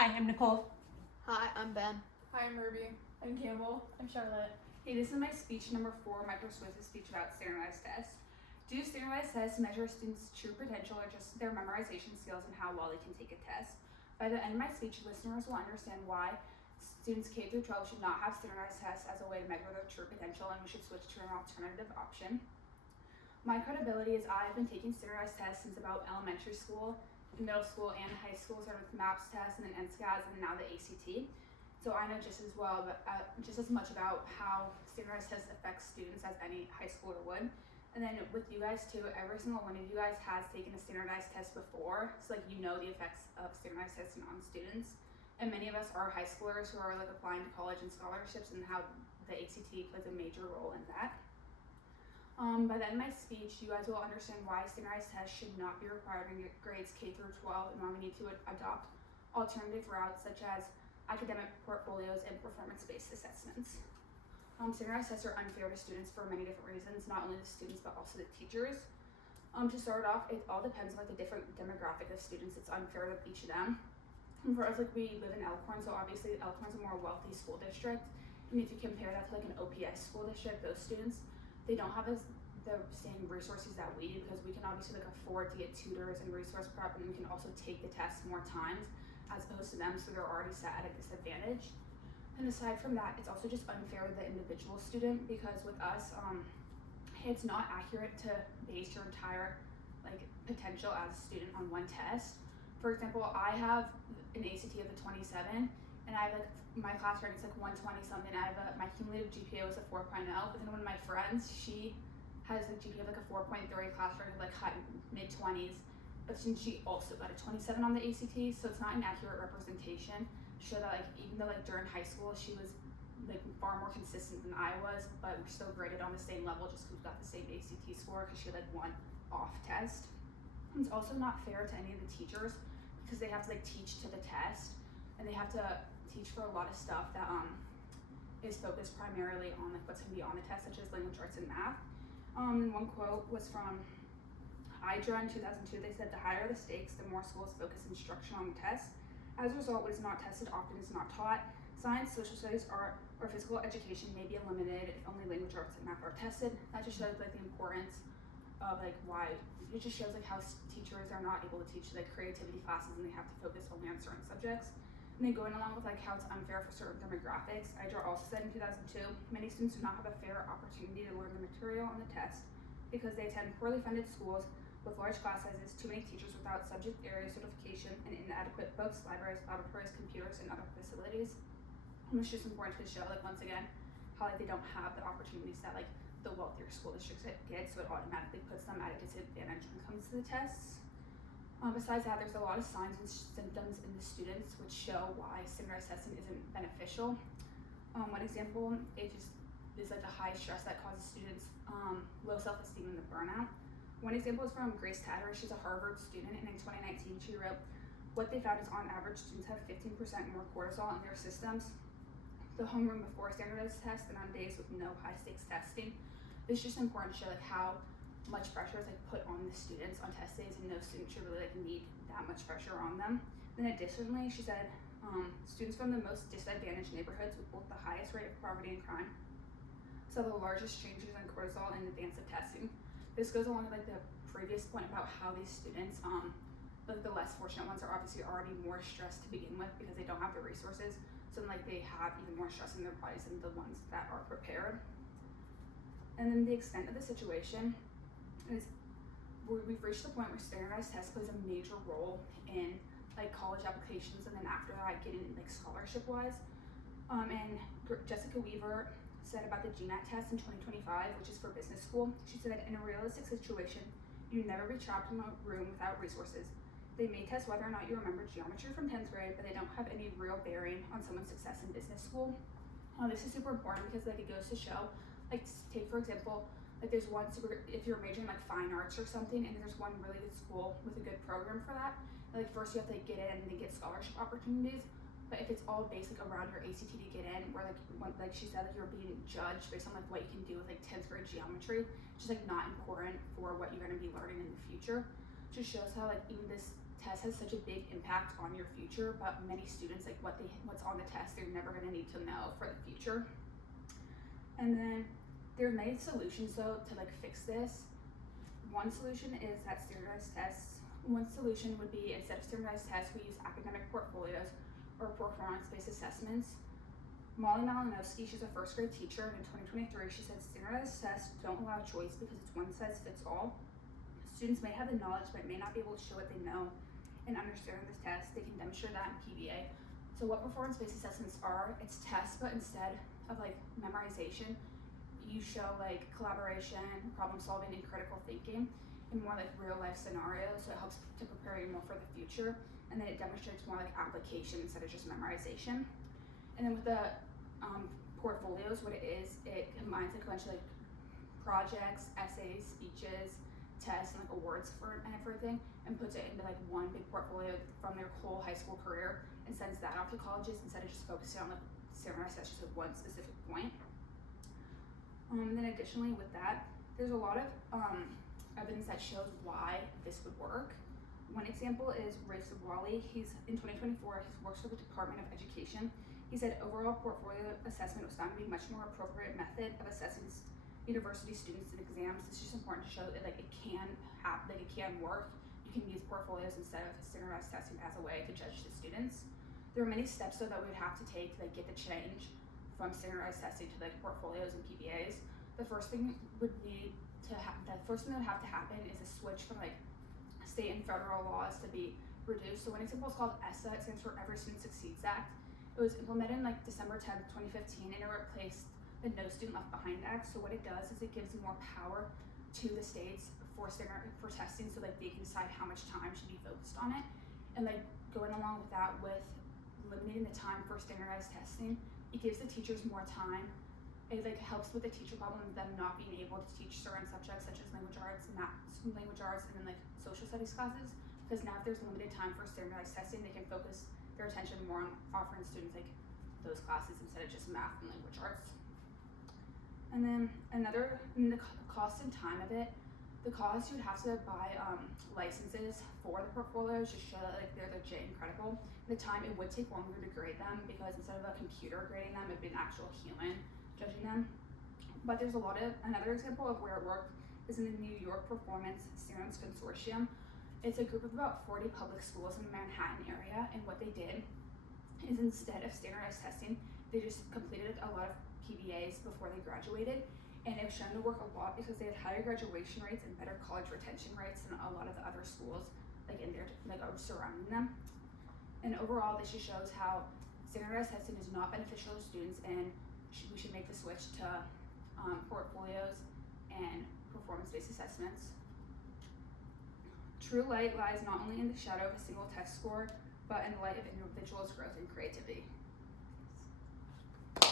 Hi, I'm Nicole. Hi, I'm Ben. Hi, I'm Ruby. I'm Campbell. I'm Charlotte. Hey, this is my speech number 4, my persuasive speech about standardized tests. Do standardized tests measure students' true potential or just their memorization skills and how well they can take a test? By the end of my speech, listeners will understand why students K through 12 should not have standardized tests as a way to measure their true potential, and we should switch to an alternative option. My credibility is I've been taking standardized tests since about elementary school, middle school, and high school, starting with MAPS tests and then NSCAS and now the ACT. So I know just as much about how standardized tests affect students as any high schooler would. And then with you guys too, every single one of you guys has taken a standardized test before, so like you know the effects of standardized testing on students. And many of us are high schoolers who are like applying to college and scholarships, and how the ACT plays a major role in that. By the end of my speech, you guys will understand why standardized tests should not be required in grades K through 12, and why we need to adopt alternative routes such as academic portfolios and performance-based assessments. Standardized tests are unfair to students for many different reasons, not only the students but also the teachers. To start off, it all depends on like the different demographic of students. It's unfair to each of them. And for us, like we live in Elkhorn, so obviously Elkhorn's a more wealthy school district. And if you compare that to like an OPS school district, those students, they don't have the same resources that we do, because we can obviously like afford to get tutors and resource prep, and we can also take the test more times as opposed to them, so they're already set at a disadvantage. And aside from that, it's also just unfair to the individual student, because with us, it's not accurate to base your entire like potential as a student on one test. For example, I have an ACT of a 27, and I have like my class rank is like 120 something. I have my cumulative GPA was a 4.0, but then one of my friends, she has a GPA of like a 4.3, class rank of like high mid 20s, but since she also got a 27 on the ACT, so it's not an accurate representation. Show that like even though like during high school she was like far more consistent than I was, but we're still graded on the same level just because we got the same ACT score, because she had like one off test. And it's also not fair to any of the teachers, because they have to like teach to the test, and they have to teach for a lot of stuff that is focused primarily on like what's going to be on the test, such as language arts and math. One quote was from Hydra in 2002. They said, "The higher the stakes, the more schools focus instruction on the test. As a result, what is not tested often is not taught. Science, social studies, art, or physical education may be eliminated if only language arts and math are tested." That just shows like the importance of like why it just shows like how teachers are not able to teach like creativity classes, and they have to focus only on certain subjects. And then going along with like how it's unfair for certain demographics, Hydra also said in 2002, "Many students do not have a fair opportunity to learn the material on the test because they attend poorly funded schools with large class sizes, too many teachers without subject area certification, and inadequate books, libraries, laboratories, computers, and other facilities." And it's just important to show like once again how like they don't have the opportunities that like the wealthier school districts get, so it automatically puts them at a disadvantage when it comes to the tests. Besides that, there's a lot of signs and symptoms in the students which show why standardized testing isn't beneficial. One example, it just is like the high stress that causes students low self-esteem and the burnout. One example is from Grace Tatter. She's a Harvard student, and in 2019 she wrote, "What they found is on average students have 15% more cortisol in their systems, the homeroom before standardized tests, than on days with no high stakes testing." It's just important to show like how much pressure is like put on the students on test days, and no student should really like need that much pressure on them. Then additionally, she said students from the most disadvantaged neighborhoods with both the highest rate of poverty and crime saw the largest changes in cortisol in advance of testing. This goes along with like the previous point about how these students, like the less fortunate ones, are obviously already more stressed to begin with because they don't have the resources. So like they have even more stress in their bodies than the ones that are prepared. And then the extent of the situation is we've reached the point where standardized tests plays a major role in like college applications, and then after that getting like scholarship wise. And Jessica Weaver said about the GMAT test in 2025, which is for business school. She said, "In a realistic situation, you'd never be trapped in a room without resources. They may test whether or not you remember geometry from 10th grade, but they don't have any real bearing on someone's success in business school." This is super important because like it goes to show, like take for example, like there's one if you're majoring like fine arts or something, and there's one really good school with a good program for that. Like first you have to get in and then get scholarship opportunities. But if it's all based like around your ACT to get in, where like she said, like you're being judged based on like what you can do with like 10th grade geometry, it's just like not important for what you're going to be learning in the future. Just shows how like even this test has such a big impact on your future, but many students, like what's on the test, they're never going to need to know for the future. And then there are many solutions though to like fix this. One solution is that standardized tests. One solution would be, instead of standardized tests, we use academic portfolios or performance-based assessments. Molly Malinowski, she's a first grade teacher, and in 2023 she said standardized tests don't allow choice because it's one size fits all. Students may have the knowledge but may not be able to show what they know and understand this test. They can demonstrate that in PBA. So what performance-based assessments are, it's tests, but instead of like memorization, you show like collaboration, problem solving, and critical thinking in more like real life scenarios. So it helps to prepare you more for the future, and then it demonstrates more like application instead of just memorization. And then with the portfolios, what it is, it combines like a bunch of like projects, essays, speeches, tests, and like awards for and everything, and puts it into like one big portfolio from their whole high school career and sends that off to colleges instead of just focusing on like standardized tests just at one specific point. And then additionally with that, there's a lot of evidence that shows why this would work. One example is Rafe Wally. He's in 2024, he works for the Department of Education. He said overall portfolio assessment was found to be a much more appropriate method of assessing university students in exams. It's just important to show that like it can happen, like it can work. You can use portfolios instead of standardized testing as a way to judge the students. There are many steps though that we would have to take to like get the change from standardized testing to like portfolios and PBAs. The first thing that would have to happen is a switch from like state and federal laws to be reduced. So one example is called ESSA. It stands for Every Student Succeeds Act. It was implemented in like December 10th, 2015, and it replaced the No Student Left Behind Act. So what it does is it gives more power to the states for testing, so like they can decide how much time should be focused on it. And like going along with that, with limiting the time for standardized testing, it gives the teachers more time. It like helps with the teacher problem of them not being able to teach certain subjects such as language arts, math, language arts, and then like social studies classes. Because now if there's limited time for standardized testing, they can focus their attention more on offering students like those classes instead of just math and language arts. And then the cost and time of it, the cost, you'd have to buy licenses for the portfolios to show that like they're legit and credible. The time, it would take longer to grade them because instead of a computer grading them, it'd be an actual human judging them. But there's another example of where it worked is in the New York Performance Standards Consortium. It's a group of about 40 public schools in the Manhattan area, and what they did is instead of standardized testing, they just completed a lot of PBAs before they graduated, and it was shown to work a lot because they had higher graduation rates and better college retention rates than a lot of the other schools like in their like surrounding them. And overall, this just shows how standardized testing is not beneficial to students, and we should make the switch to portfolios and performance-based assessments. True light lies not only in the shadow of a single test score, but in the light of individuals' growth and creativity.